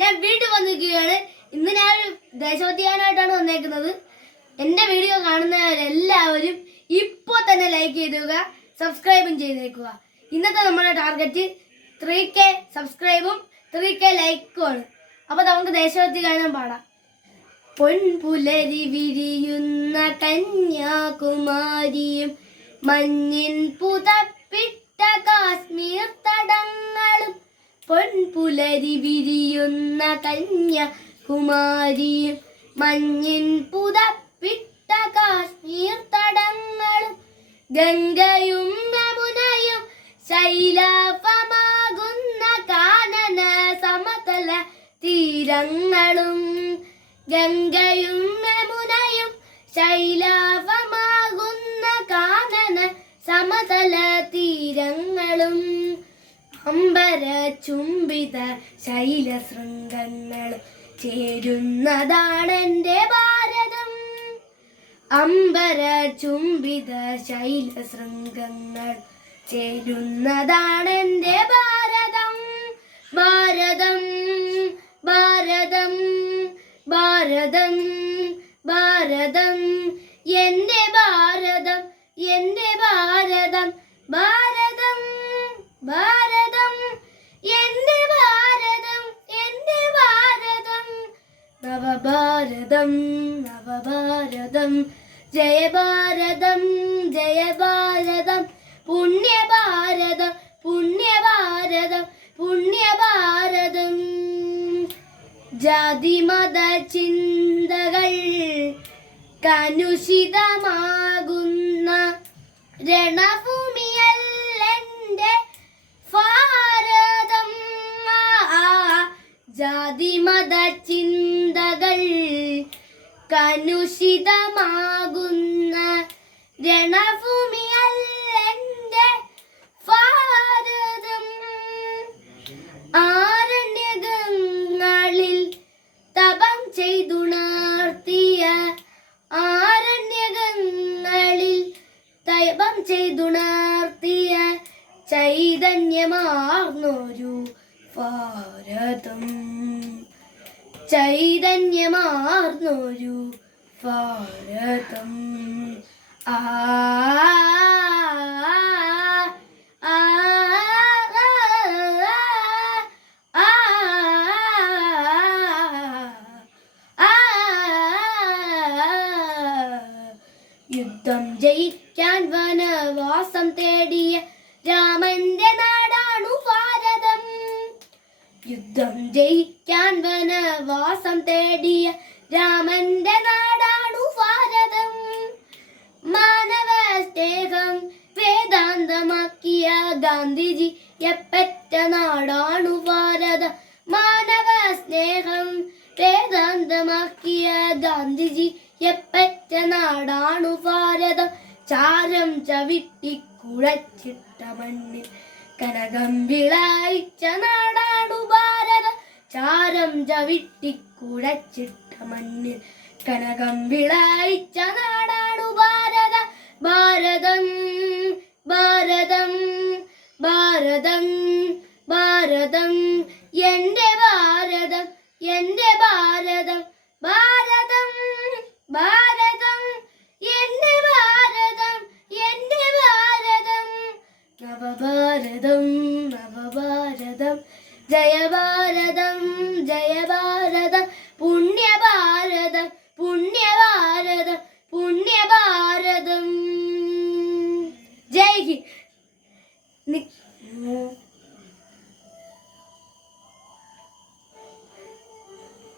ഞാൻ വീട്ടിൽ വന്നിരിക്കുകയാണ്. ഇന്ന് ഞാൻ ദേശഭക്തിഗാനമായിട്ടാണ് വന്നേക്കുന്നത്. എൻ്റെ വീഡിയോ കാണുന്നവരെല്ലാവരും ഇപ്പോൾ തന്നെ ലൈക്ക് ചെയ്തേക്കുക, സബ്സ്ക്രൈബും ചെയ്തേക്കുക. ഇന്നത്തെ നമ്മുടെ ടാർഗറ്റ് 3K സബ്സ്ക്രൈബും 3K ലൈക്കുമാണ്. അപ്പോൾ നമുക്ക് ദേശഭക്തിഗാനം പാടാം. പൊൻപുലരി വിരിയുന്ന കന്യാകുമാരിയും മഞ്ഞിൻ പുതപ്പിട്ട കാശ്മീർ തടങ്ങളും, പൊൻപുലരി വിരിയുന്ന കന്യാകുമാരിയും മഞ്ഞിൻ പുതപ്പിട്ട കാശ്മീർ തടങ്ങളും, ഗംഗയും യമുനയും ശൈലാപമാകുന്ന കാനന സമതല തീരങ്ങളും, ഗംഗയും യമുനയും ശൈലാപമാകുന്ന കാനന സമതല തീരങ്ങളും, അമ്പര ചുംബിത ശൈലശൃംഗങ്ങളും ചേരുന്നതാണെൻ്റെ ഭാരതം. അമ്പര ചുംബിത ശൈലശൃംഗങ്ങൾ ചേരുന്നതാണെൻ്റെ ഭാരതം. ഭാരതം ഭാരതം ഭാരതം ഭാരതം എൻ്റെ ഭാരതം, എൻ്റെ ഭാരതം, ഭാരതം ഭാരതം എൻ്റെ ഭാരതം, എൻ്റെ ഭാരതം. നവഭാരതം നവഭാരതം ജയ ഭാരതം, ജയ ഭാരതം, പുണ്യഭാരതം, പുണ്യഭാരതം, പുണ്യഭാരതം. ജാതിമത ചിന്തകൾ കലുഷിതമാകുന്ന രണഭൂമിയല്ലെൻ്റെ ഭാരതം. ജാതിമത ചിന്തകൾ കലുഷിതമാകുന്ന രണഭൂമിയല്ലെൻ്റെ ഭാരതം. ആരണ്യകങ്ങളിൽ തപം ചെയ്തുണർത്തിയ, ആരണ്യകങ്ങളിൽ തപം ചെയ്തുണർത്തിയ ചൈതന്യമാർന്നൊരു ഭാരതം, ചൈതന്യമാർന്നൊരു ഭാരതം. ആ യുദ്ധം ജയിക്കാൻ വനവാസം തേടിയ രാമന്റെ നാടാണു ഭാരതം. യുദ്ധം ജയിക്കാൻ വനവാസം തേടിയ രാമന്റെ നാടാണു ഭാരതം. മാനവ സ്നേഹം വേദാന്തമാക്കിയ ഗാന്ധിജി എപ്പറ്റ നാടാണു ഭാരതം. മാനവ സ്നേഹം വേദാന്തമാക്കിയ ഗാന്ധിജി എപ്പറ്റ നാടാണു ഭാരതം. ചാരം ചവിട്ടി കുഴച്ചിട്ട മണ്ണിൽ കനകം വിളയിച്ച നാടാണു ഭാരതം. ചാരം ചവിട്ടി കുഴച്ചിട്ട മണ്ണിൽ കനകം വിളയിച്ച നാടാണു ഭാരതം. ഭാരതം ഭാരതം ഭാരതം ഭാരതം എൻ്റെ ഭാരതം, എൻ്റെ ഭാരതം, ഭാരതം ഭാരതം എൻ്റെ ഭാരതം, എൻ്റെ ഭാരതം. നവഭാരതം നവഭാരതം ജയ ഭാരതം, ജയ ഭാരതം, പുണ്യഭാരതം, പുണ്യഭാരതം, പുണ്യഭാരതം. ജയ് ഹിന്ദ്.